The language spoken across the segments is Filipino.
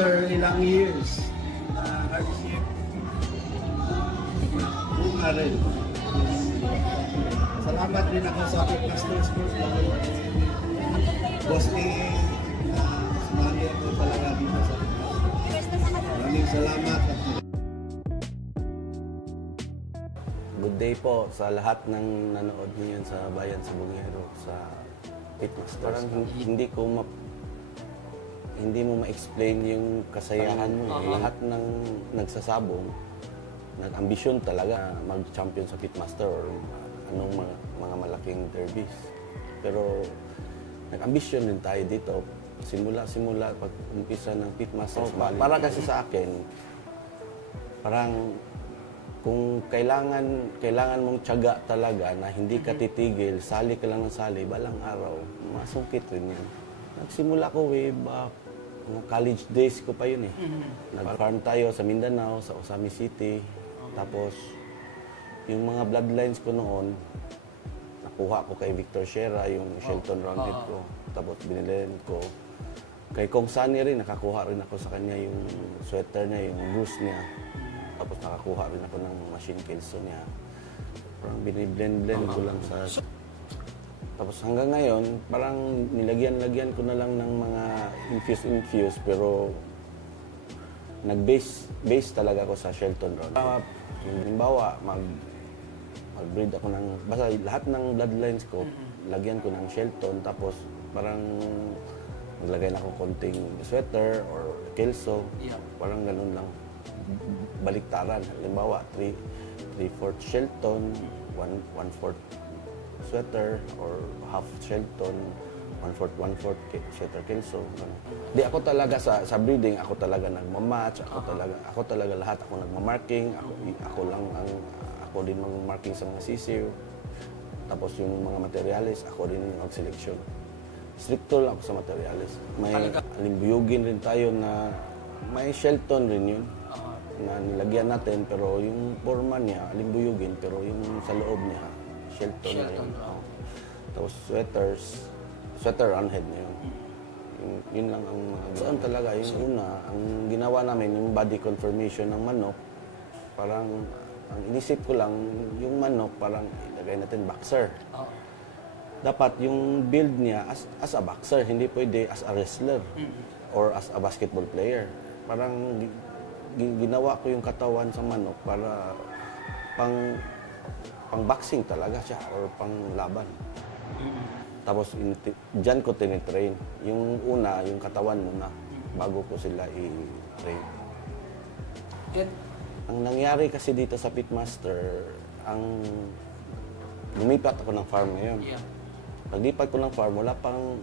after ilang years hardship, bunga rin. Salamat din ako sa Pitmaster Sports Club. Boss A, sumali ako talaga dito sa maraming salamat. Good day po sa lahat ng nanood ngayon sa Bayan sa Bungero sa Pitmaster. Parang hindi mo ma-explain yung kasayahan mo. Lahat ng nagsasabong, nag-ambisyon talaga mag-champion sa Pitmaster or anong mga malaking derbies. Pero nag-ambisyon din tayo dito. Simula pag-umpisa ng Pitmaster. Para kasi sa akin, parang kung kailangan mong tiyaga talaga na hindi ka titigil, sali ka lang ng sali, balang araw, masungkit rin yan. Nagsimula ko way back, college days ko pa yun eh. Nag-farm tayo sa Mindanao, sa Osami City. Tapos, yung mga bloodlines ko noon, nakuha ko kay Victor Sierra, yung Shelton Roundhead ko. Tapos binilin ko. Kay Kong Sunny rin, nakakuha rin ako sa kanya yung sweater niya, yung bruise niya. Tapos nakakuha rin ako ng machine kelso niya. Parang biniblend-blend ko lang sa... Tapos hanggang ngayon, parang nilagyan ko na lang ng mga infuse, pero nag-base talaga ako sa Shelton Road. Halimbawa, mag-breed ako ng... Basta lahat ng bloodlines ko, lagyan ko ng Shelton, tapos parang naglagay na ako konting sweater or kelso, parang ganun lang. Baliktaran. Halimbawa, 3/4 Shelton, 1/4 sweater or half Shelton, 1/4 sweater kelso. Di ako talaga sa breeding, ako talaga nagmamatch, ako talaga lahat ako nagma-marking, ako din mag-marking sa mga sisiw. Tapos yung mga materials, ako din mag-selection. Stricto lang ako sa materials. May alimbuyugin rin tayo na may Shelton rin yun na nilagyan natin, pero yung forma niya, alimbuyugin, pero yung sa loob niya, Shelton na yun. Tapos sweater unhead na yun. Yun lang ang saan talaga. Yung una, ang ginawa namin, yung body conformation ng manok, parang, ang inisip ko lang, yung manok, parang ilagay natin boxer. Dapat yung build niya as a boxer, hindi pwede as a wrestler or as a basketball player. Parang ginawa ko yung katawan sa manok para pang boxing talaga siya or pang laban. Tapos dyan ko tinitrain. Yung una, yung katawan muna bago ko sila i-train. Ang nangyari kasi dito sa Pitmaster, lumipat ako ng farm ngayon. Paglipat ko ng farm,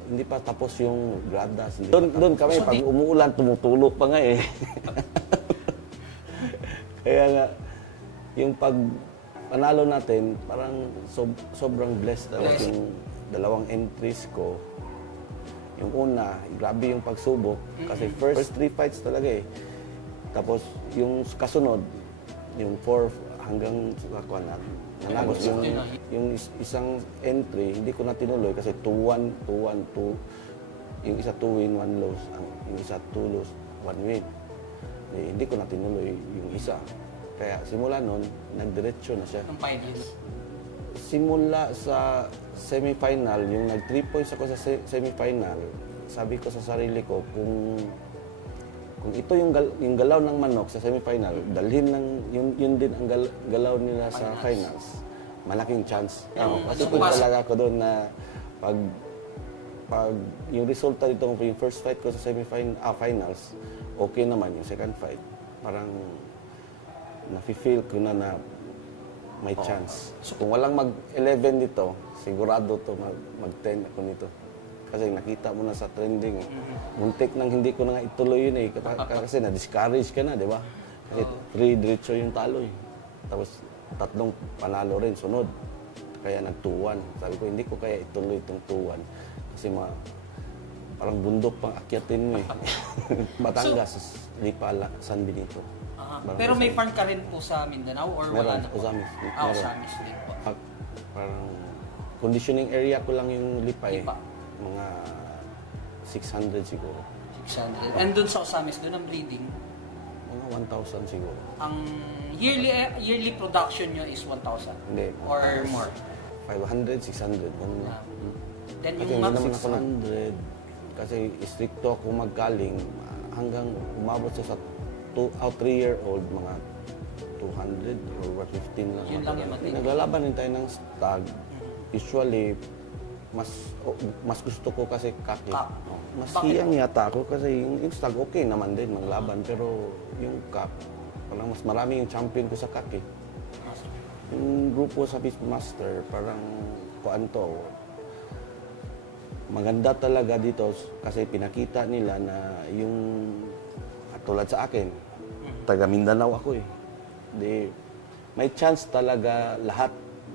hindi pa tapos yung gradas. Doon kami, pag umuulan, tumutulo pa nga eh. Kaya nga, yung panalo natin, parang sobrang blessed talaga yung dalawang entries ko. Yung una, grabe yung pagsubok. Kasi first 3 fights talaga eh. Tapos yung kasunod, yung 4 hanggang nanagos yung isang entry, hindi ko na tinuloy kasi 2-1, 2-1, 2. Yung isa 2 win, 1 lose. Yung isa 2 lose, 1 win. Hindi ko na tinuloy yung isa. Kaya simula nun, nagdiretso na siya. Ang finals? Simula sa semifinal, yung nag 3 points ako sa semifinal, sabi ko sa sarili ko, kung ito yung galaw ng manok sa semifinal, dalhin lang yun din ang galaw nila sa finals. Malaking chance. Kasi talaga ako doon na pag yung resulta dito, yung first fight ko sa finals, okay naman yung second fight. Parang nafe-feel ko na may chance. So kung walang mag-11 dito, sigurado to mag-10 ako nito. Kasi nakita mo na sa trending. Muntik nang hindi ko na nga ituloy yun eh. Kasi na-discourage ka na, di ba? Kasi 3 diretso yung talo eh. Tapos 3 panalo rin, sunod. Kaya nag-2-1. Sabi ko, hindi ko kaya ituloy itong 2-1. Kasi parang bundok pang akyatin mo eh. Batangas, Lipa, San Benito. Pero may farm ka rin po sa Mindanao or wala na po? Usamis. Usamis din po. Parang conditioning area ko lang yung Lipa eh. Mga 600 siguro. 600. And dun sa Osamis, dun ang breeding, Mga 1,000 siguro. ang yearly production nyo is 1,000? Hindi. Or more? 500, 600. Ganun na. Then Kasi yung hindi max naman ako 600. Kasi stricto ako magkaling hanggang umabot sa 3-year-old, mga 200 or 115 lang. Yun lang yung matindi. Naglalaban din tayo ng stag. Usually, mas gusto ko kasi kaki. Kak. Mas Bakit? hiyang yata ako kasi yung stag okay naman din maglaban. Pero yung kak, parang mas marami yung champion ko sa kaki. Yung grupo sa Beastmaster, parang kuanto, maganda talaga dito kasi pinakita nila na yung tulad sa akin, taga Mindanao ako eh. May chance talaga lahat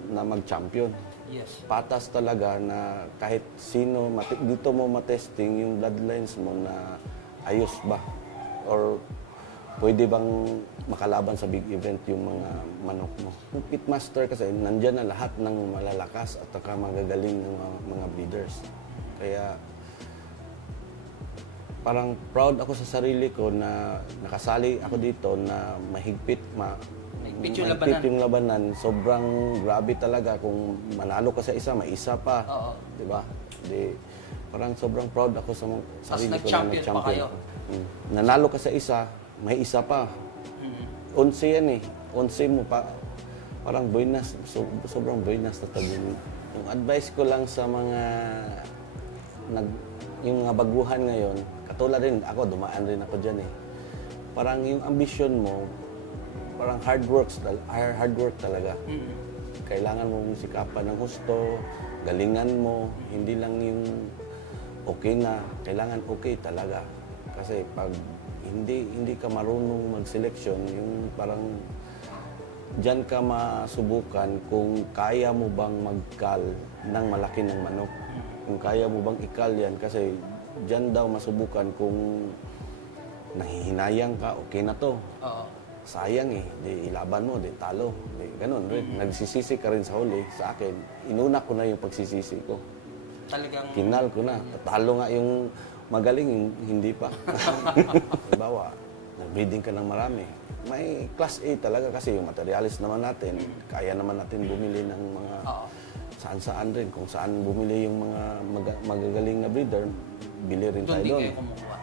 na mag-champion. Yes. Patas talaga na kahit sino, dito mo matesting yung bloodlines mo na ayos ba? Or pwede bang makalaban sa big event yung mga manok mo? Yung Pitmaster kasi, nandyan na lahat ng malalakas at saka magagaling ng mga breeders. Kaya parang proud ako sa sarili ko na nakasali ako dito na mahigpit yung labanan. Sobrang grabe talaga. Kung manalo ka sa isa, may isa pa. Oo. Diba? Parang sobrang proud ako sa sarili ko na nag-champion pa kayo. ako. Nanalo ka sa isa, may isa pa. 11 yan eh. 11 mo pa. Parang buenas. Sobrang buenas na tabi. Yung advice ko lang sa mga yung mga baguhan ngayon, katulad rin ako, dumaan rin ako dyan eh. Parang yung ambisyon mo, parang hard work talaga. Kailangan mong sikapan ng husto, galingan mo, hindi lang yung okay na, kailangan okay talaga. Kasi pag hindi ka marunong mag-selection, yung parang diyan ka masubukan kung kaya mo bang magkal ng malaki ng manok. Kung kaya mo bang ikal yan, kasi diyan daw masubukan kung nahihinayang ka, okay na to. Oo. Sayang eh, ilaban mo, talo. Ganun rin. Nagsisisi ka rin sa huli. Sa akin, inuna ko na yung pagsisisi ko. Talagang... Kinal ko na. Talo nga yung magaling, hindi pa. Halimbawa, nag-breeding ka ng marami. May class A talaga kasi yung materialis naman natin. Kaya naman natin bumili ng mga saan-saan rin. Kung saan bumili yung mga magagaling na breeder, bili rin tayo doon. Kayo kumukuha.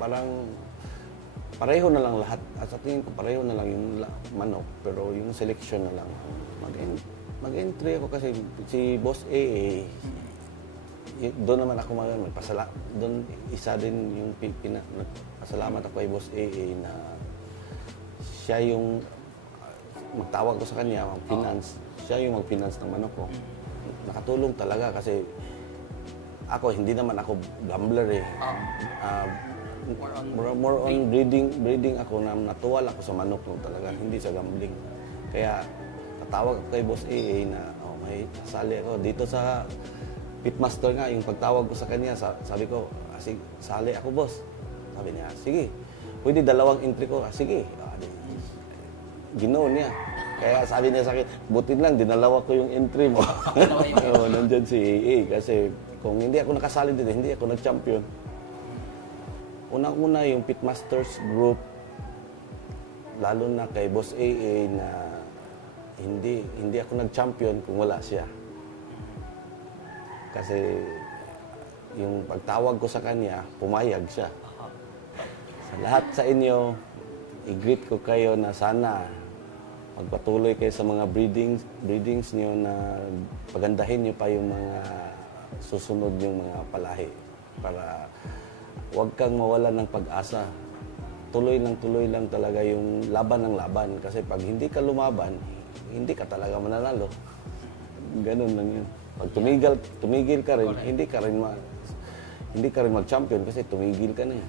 Parang pareho na lang lahat. At sa tingin ko, pareho na lang yung manok. Pero yung selection na lang. Mag-entry ako kasi si Boss A, doon naman ako magpasalamat. Doon isa din yung pasalamat ako kay Boss A na siya yung magtawag ko sa kanya, mag-finance. Siya yung mag-finance ng manok ko. Nakatulong talaga kasi ako, hindi naman ako gambler eh. More on breeding ako na natuwal ako sa manok no, talaga, hindi sa gambling. Kaya tatawag ako kay Boss A na may sali ako dito sa Pitmaster nga, yung pagtawag ko sa kanya, sabi ko, sali ako boss. Sabi niya, sige, pwede dalawang entry ko. Sige, ginaw niya. Kaya sabi niya sa akin, buti lang, dinalawa ko yung entry mo. Nandyan si AA. Kasi kung hindi ako nakasali dito, hindi ako nag-champion. Unang-una yung Pitmasters group, lalo na kay Boss AA na hindi ako nag-champion kung wala siya. Kasi yung pagtawag ko sa kanya, pumayag siya. Sa lahat sa inyo, i-greet ko kayo na sana magpatuloy kayo sa mga breedings niyo na pagandahin niyo pa yung mga susunod yung mga palahi para huwag kang mawalan ng pag-asa. Tuloy lang talaga yung laban ng laban kasi pag hindi ka lumaban, hindi ka talaga mananalo. Ganun lang yun. Pag tumigil ka rin, hindi ka rin mag-champion kasi tumigil ka na eh.